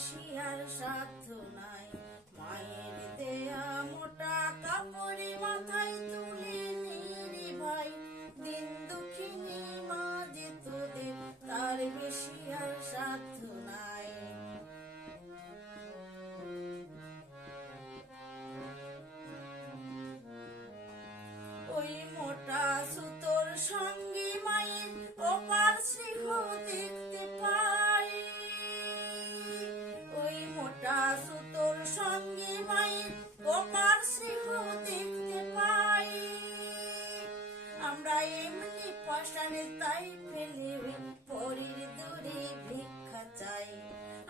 বেশি আর সাধ্য নাই। মায়ের দেয়া মোটা কাপড়ে মাথায় তুলে নিয়ে ভাই, দিন দুঃখিনী মা যে তোদের, তার বেশি আর সাধ্য নাই। ওই মোটা সুতোর সঙ্গে মায়ের অপার স্নেহ দেখতে পাই। ওই মোটা সুতোর সঙ্গে মায়ের অপার স্নেহ দেখতে পাই। আমরা এমনি পাষাণে তাই ফেলে ওই পরের দূরে ভিক্ষা চাই।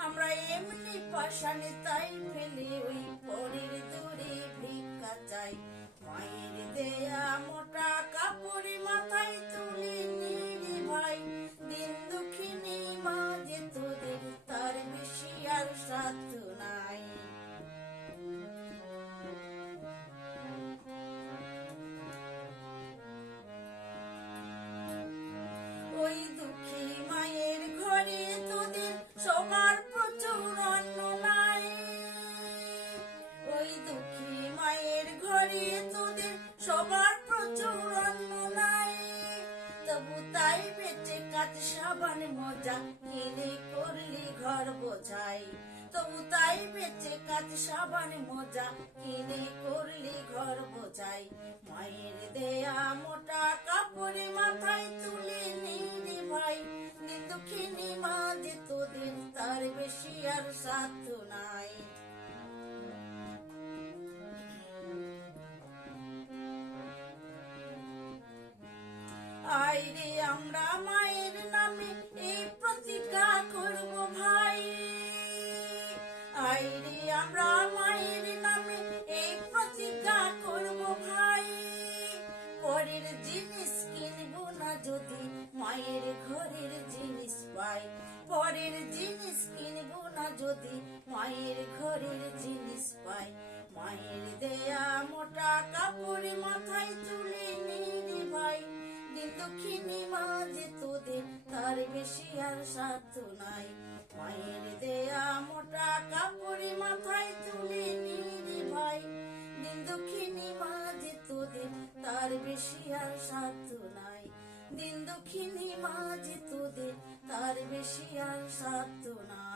আমরা এমনি পাষাণে তাই ফেলে ওই পরের দূরে ভিক্ষা চাই। মায়ের দেয়া মোটা কাপড়ে মাথায় তুলে নিয়ে ভাই, দিন দুঃখিনী মা যে তোদের, তার বেশি আর সাধ্য নাই। ওই দুঃখী মায়ের ঘরে তোদের সবার প্রচুর অন্ন নাই। ওই দুঃখী মায়ের ঘরে তোদের সবার প্রচুর অন্ন নাই। তবু তাই বেঁচে কাজ সাবান মজা কিনে করলি ঘর বোঝাই। তবু তাই বেঁচে কাজ সাবান মজা কিনে করলি ঘর বোঝাই। মায়ের দেয়া মোটা কাপড়ে মাথায় তুলে নিয়ে ভাই, দিন দুঃখিনী মা যে তোদের, তার বেশি আর সাধ্য নাই। আইরে আমরা মায়ের নামে এই প্রতিজ্ঞা করব ভাই। আইরে আমরা মায়ের নামে এই প্রতিজ্ঞা করব ভাই। পরের জিনিস কিনব না যদি মায়ের ঘরের জিনিস পাই। পরের জিনিস কিনব না যদি মায়ের ঘরের জিনিস পাই। মায়ের দেয়া মোটা কাপড়ে মাথায় তুলে নিয়ে ভাই, দিন দুঃখিনী মা যে তোদের, তার বেশি আর সাধ্য নাই। মায়ের দেয়া মোটা কাপড়ে মাথায় তুলে নিয়ে ভাই, দিন দুঃখিনী মা যে তোদের, তার বেশি আর সাধ্য নাই। দিন দুঃখিনী মা যে তোদের, তার বেশি আর সাধ্য নাই।